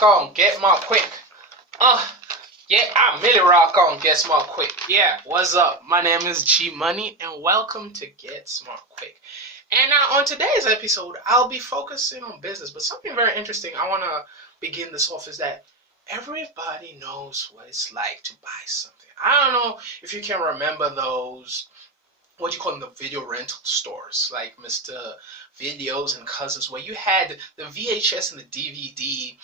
rock on, get more quick. Yeah, I really rock on, get smart quick. Yeah, what's up? My name is G Money, and welcome to Get Smart Quick. And now on today's episode, I'll be focusing on business, but something very interesting I want to begin this off is that everybody knows what it's like to buy something. I don't know if you can remember those, what you call them, the video rental stores, like Mr. Videos and Cousins, where you had the VHS and the DVD,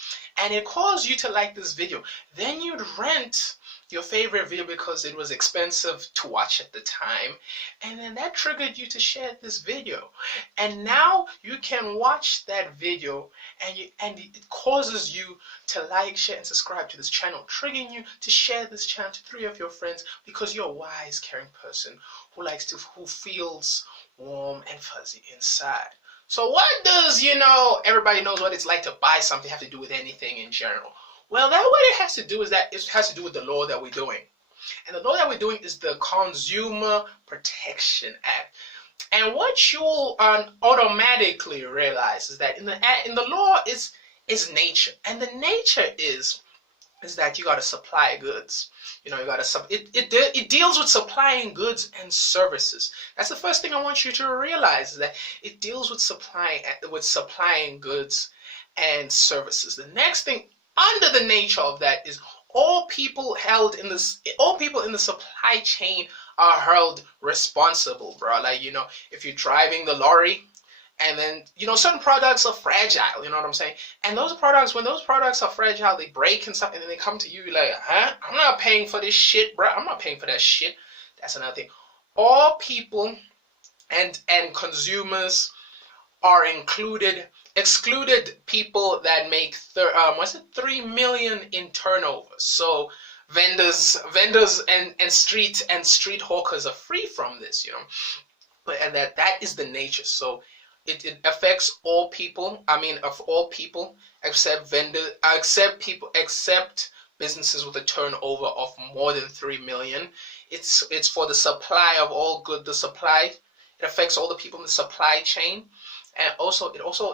and it caused you to like this video. Then you'd rent your favorite video because it was expensive to watch at the time, and then that triggered you to share this video. And now you can watch that video, and it causes you to like, share, and subscribe to this channel, triggering you to share this channel to 3 of your friends because you're a wise, caring person who feels warm and fuzzy inside. So what does, everybody knows what it's like to buy something have to do with anything in general? Well, that what it has to do is that it has to do with the law that we're doing. And the law that we're doing is the Consumer Protection Act. And what you'll automatically realize is that in the law is nature. And the nature is that you got to supply goods. It deals with supplying goods and services. That's the first thing I want you to realize, is that it deals with supplying goods and services. The next thing under the nature of that is all people in the supply chain are held responsible, bro. Like, if you're driving the lorry, and then, certain products are fragile, you know what I'm saying? And those products, when those products are fragile, they break and stuff, and then they come to you like, I'm not paying for this shit, bro. I'm not paying for that shit. That's another thing. All people and consumers are excluded people that make 3 million in turnover. So vendors and street hawkers are free from this, and that is the nature. So it affects all people. Of all people, except businesses with a turnover of more than 3 million. It's for the supply of all good. It affects all the people in the supply chain, and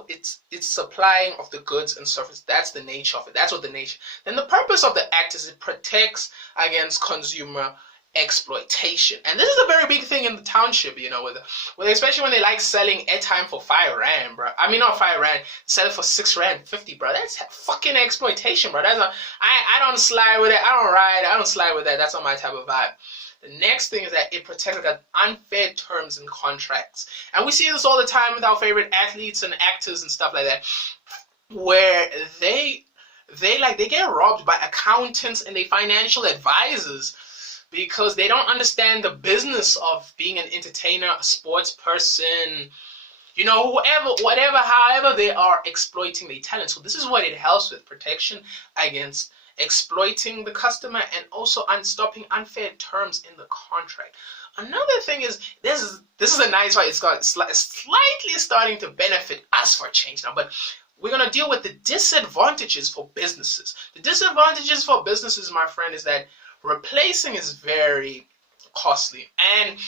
it's supplying of the goods and services. That's the nature of it. That's what the nature. Then the purpose of the act is it protects against consumer exploitation. And this is a very big thing in the township, especially when they like selling airtime for 5 rand, bro. Not 5 rand, sell it for 6 rand 50, bro. That's fucking exploitation, bro. I don't slide with it. I don't slide with that. That's not my type of vibe. The next thing is that it protects against unfair terms and contracts. And we see this all the time with our favorite athletes and actors and stuff like that, where they get robbed by accountants and financial advisors because they don't understand the business of being an entertainer, a sports person, however they are exploiting their talent. So this is what it helps with: protection against exploiting the customer and also stopping unfair terms in the contract. Another thing is, this is a nice one. It's got slightly starting to benefit us for a change now, but we're going to deal with the disadvantages for businesses. The disadvantages for businesses, my friend, is that replacing is very costly, and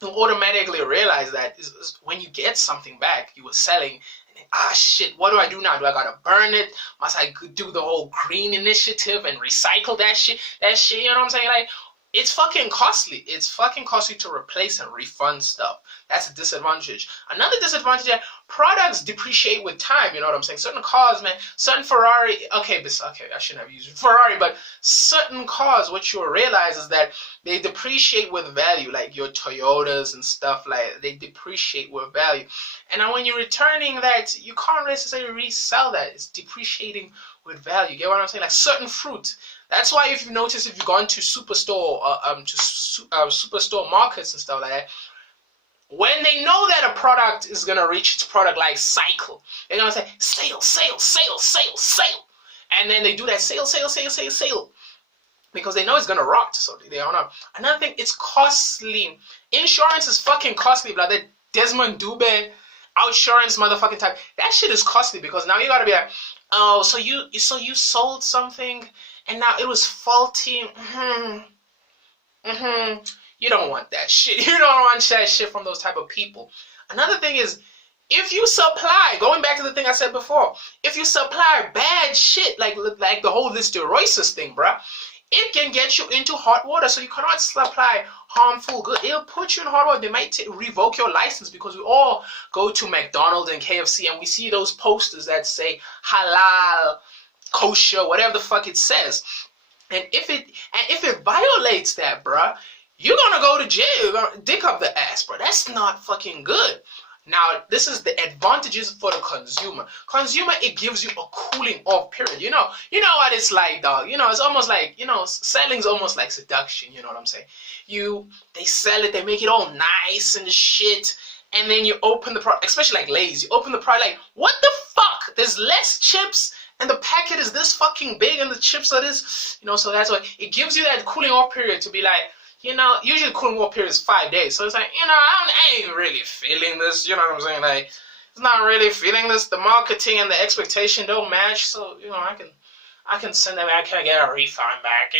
you automatically realize that is when you get something back you were selling, and shit, what do I do now? Do I gotta burn it? Must I do the whole green initiative and recycle that shit, you know what I'm saying? Like, it's fucking costly. It's fucking costly to replace and refund stuff. That's a disadvantage. Another disadvantage is that products depreciate with time, you know what I'm saying? Certain cars, man, certain Ferrari, okay, I shouldn't have used Ferrari, but certain cars, what you'll realize is that they depreciate with value, like your Toyotas and stuff, like they depreciate with value. And now when you're returning that, you can't necessarily resell that. It's depreciating with value. Get what I'm saying? Like certain fruit. That's why if you've noticed, if you've gone to superstore superstore markets and stuff like that, when they know that a product is gonna reach its product life cycle, they're gonna say sale, sale, sale, sale, sale, and then they do that sale, sale, sale, sale, sale, because they know it's gonna rot. So they don't know. Another thing, it's costly. Insurance is fucking costly, blah. That Desmond Dube outsurance motherfucking type. That shit is costly because now you gotta be like, oh, so you sold something and now it was faulty. You don't want that shit. You don't want that shit from those type of people. Another thing is, if you supply, going back to the thing I said before, if you supply bad shit, like the whole listeriosis thing, bruh, it can get you into hot water. So you cannot supply harmful goods. It'll put you in hot water. They might revoke your license, because we all go to McDonald's and KFC and we see those posters that say halal, kosher, whatever the fuck it says. And if it violates that, bruh, you're gonna go to jail. You're gonna dick up the ass, bro. That's not fucking good. Now, this is the advantages for the consumer. Consumer, it gives you a cooling off period. You know what it's like, dog. It's almost like, selling's almost like seduction. You know what I'm saying? They sell it, they make it all nice and shit, and then you open the product, especially like Lay's. You open the product like, what the fuck? There's less chips, and the packet is this fucking big, and the chips are this. So that's why it gives you that cooling off period to be like, usually cooling off period is 5 days. So it's like, I ain't really feeling this. You know what I'm saying? Like, it's not really feeling this. The marketing and the expectation don't match. So, I can send them back. Can I get a refund back?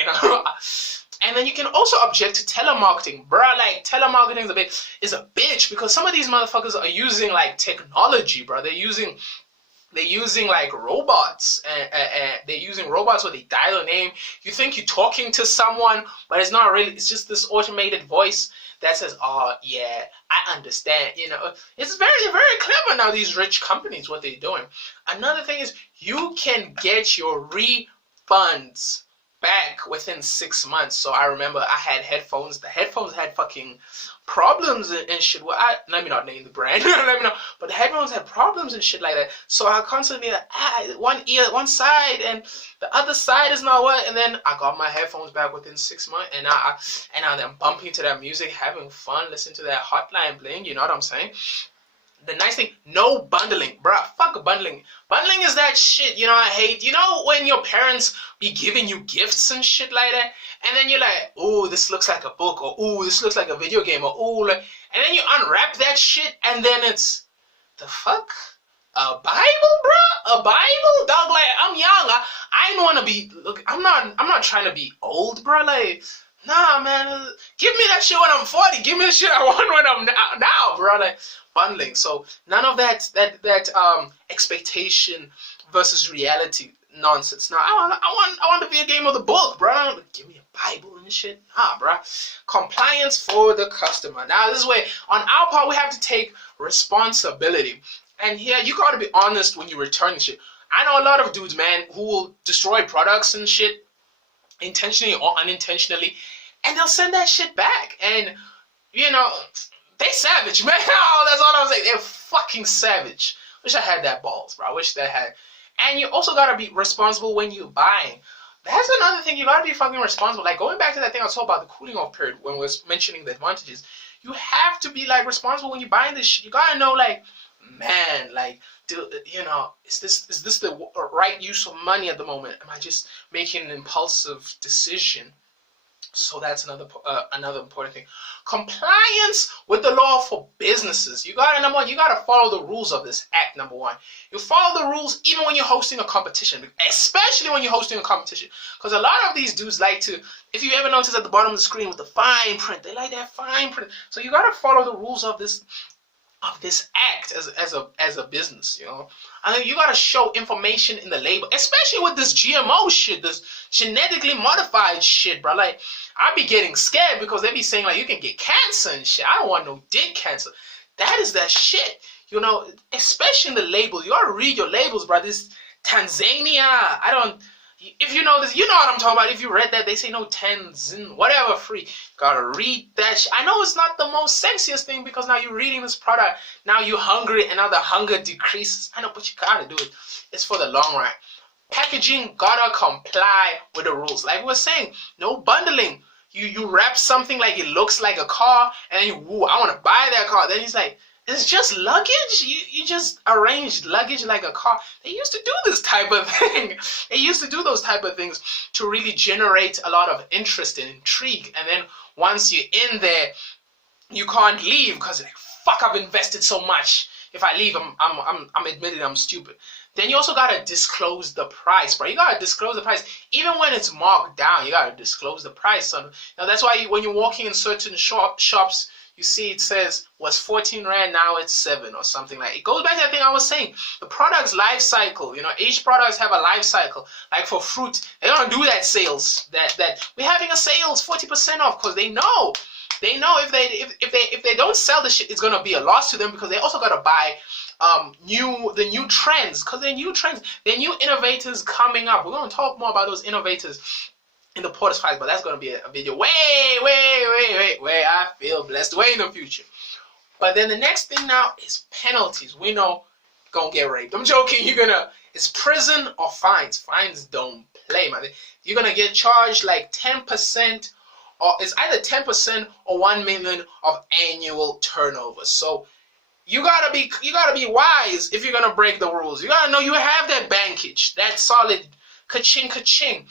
And then you can also object to telemarketing. Bruh, like, telemarketing is a bitch, because some of these motherfuckers are using, like, technology, bro. They're using like robots, and they're using robots where they dial a name. You think you're talking to someone, but it's not really. It's just this automated voice that says, "Oh yeah, I understand." It's very, very clever now. These rich companies, what they're doing. Another thing is, you can get your refunds back within 6 months. So I remember I had headphones. The headphones had fucking problems and shit. Well, let me not name the brand. Let me know. But the headphones had problems and shit like that. So I constantly one ear, one side, and the other side is not what. And then I got my headphones back within 6 months, and I'm bumping to that music, having fun, listening to that hotline bling. You know what I'm saying? The nice thing, no bundling, bruh. Fuck bundling. Bundling is that shit, I hate. When your parents be giving you gifts and shit like that, and then you're like, oh, this looks like a book, or oh, this looks like a video game, or oh, and then you unwrap that shit, and then it's, the fuck? A Bible, bruh? A Bible? Dog, like, I'm young. I don't want to be, look, I'm not trying to be old, bruh. Like, nah, man, give me that shit when I'm 40. Give me the shit I want when I'm now, bro. Like, bundling. So none of that expectation versus reality nonsense. Now I want to be a game of the book, bro. Give me a Bible and shit. Nah, bro. Compliance for the customer. Now this is where on our part we have to take responsibility. And here you gotta be honest when you return shit. I know a lot of dudes, man, who will destroy products and shit intentionally or unintentionally, and they'll send that shit back. And they savage, man. Oh, that's all I'm saying. They're fucking savage. Wish I had that balls, bro. I wish they had. And you also gotta be responsible when you're buying. That's another thing. You gotta be fucking responsible. Like, going back to that thing I was talking about, the cooling off period, when we was mentioning the advantages. You have to be like responsible when you're buying this shit. You gotta know, like, man, like, is this the right use of money at the moment? Am I just making an impulsive decision? So that's another important thing. Compliance with the law for businesses. You gotta follow the rules of this act. Number one, you follow the rules even when you're hosting a competition, especially when you're hosting a competition. Because a lot of these dudes like to, if you ever notice at the bottom of the screen with the fine print, they like that fine print. So you gotta follow the rules of this act as a business, I mean, you gotta show information in the label, especially with this GMO shit, this genetically modified shit, bro. Like, I be getting scared because they be saying, like, you can get cancer and shit. I don't want no dick cancer. That is that shit, especially in the label. You gotta read your labels, bro. This Tanzania, if you know this, you know what I'm talking about. If you read that, they say no Tanzan, whatever, free. Gotta read that shit. I know it's not the most sexiest thing, because now you're reading this product, now you're hungry, and now the hunger decreases. I know, but you gotta do it. It's for the long run. Packaging gotta comply with the rules. Like we were saying, no bundling. You wrap something like it looks like a car, and then I want to buy that car. Then he's like, it's just luggage? You just arranged luggage like a car. They used to do this type of thing. They used to do those type of things to really generate a lot of interest and intrigue. And then once you're in there, you can't leave because, like, fuck, I've invested so much. If I leave, I'm admitting I'm stupid. Then you also gotta disclose the price, bro. You gotta disclose the price. Even when it's marked down, you gotta disclose the price. So, that's why when you're walking in certain shops, you see it says was 14 rand, now it's 7 or something like. It goes back to that thing I was saying, the product's life cycle. You know, each products have a life cycle. Like for fruit, they don't do that sales that we're having a sales 40% off, because they know if they don't sell the shit, it's gonna be a loss to them, because they also gotta buy the new trends, because they're new trends, they're new innovators coming up. We're gonna talk more about those innovators in the Porter's Files, but that's gonna be a video way I feel blessed way in the future. But then the next thing now is penalties. We know gonna get raped. I'm joking. It's prison or fines. Fines don't play, man. You're gonna get charged like 10%, or it's either 10% or 1 million of annual turnover. So you gotta be wise if you're gonna break the rules. You gotta know you have that bankage, that solid ka-ching ka-ching.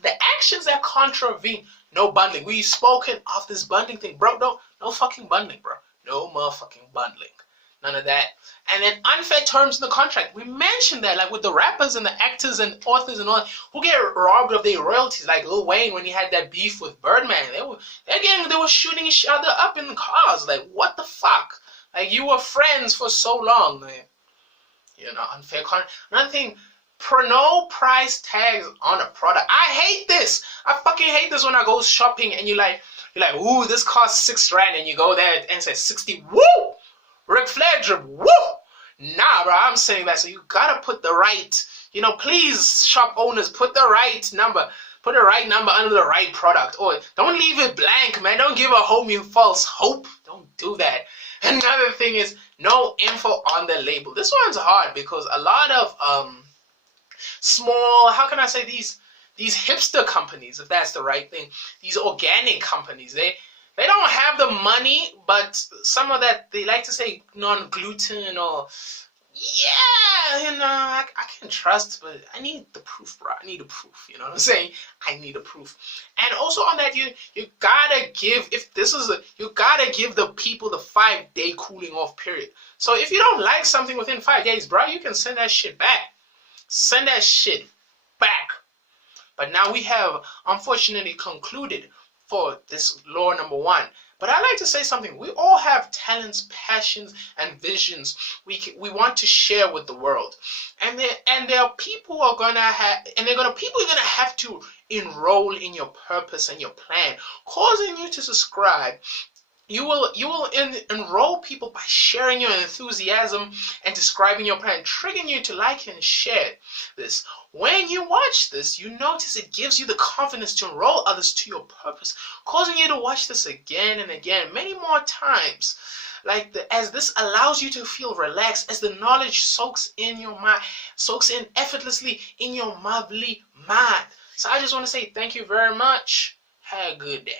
The actions that contravene, no bundling. We've spoken of this bundling thing, bro. No fucking bundling, bro. No motherfucking bundling. None of that. And then unfair terms in the contract. We mentioned that, like with the rappers and the actors and authors and all who get robbed of their royalties, like Lil Wayne when he had that beef with Birdman. They were shooting each other up in the cars. Like, what the fuck? Like, you were friends for so long, man. You know, unfair contract. Another thing, no price tags on a product. I hate this. I fucking hate this when I go shopping and you're like, ooh, this costs 6 rand, and you go there and it says 60. Woo! Ric Flair drip. Woo! Nah, bro, I'm saying that. So you gotta put the right, please, shop owners, put the right number. Put the right number under the right product. Or don't leave it blank, man. Don't give a homie false hope. Don't do that. Another thing is no info on the label. This one's hard because a lot of small, how can I say, these hipster companies, if that's the right thing, these organic companies, they don't have the money, but some of that, they like to say non-gluten or, I can trust, but I need the proof, bro. I need the proof, you know what I'm saying? I need the proof. And also on that, you gotta give, you gotta give the people the 5-day cooling off period. So if you don't like something within 5 days, bro, you can send that shit back. Send that shit back. But now we have, unfortunately, concluded for this law number 1. But I like to say something. We all have talents, passions, and visions we want to share with the world. And there are people who are gonna have, people are gonna have to enroll in your purpose and your plan, causing you to subscribe. You will enroll people by sharing your enthusiasm and describing your plan, triggering you to like and share this. When you watch this, you notice it gives you the confidence to enroll others to your purpose, causing you to watch this again and again, many more times. As this allows you to feel relaxed, as the knowledge soaks in your mind, soaks in effortlessly in your lovely mind. So I just want to say thank you very much. Have a good day.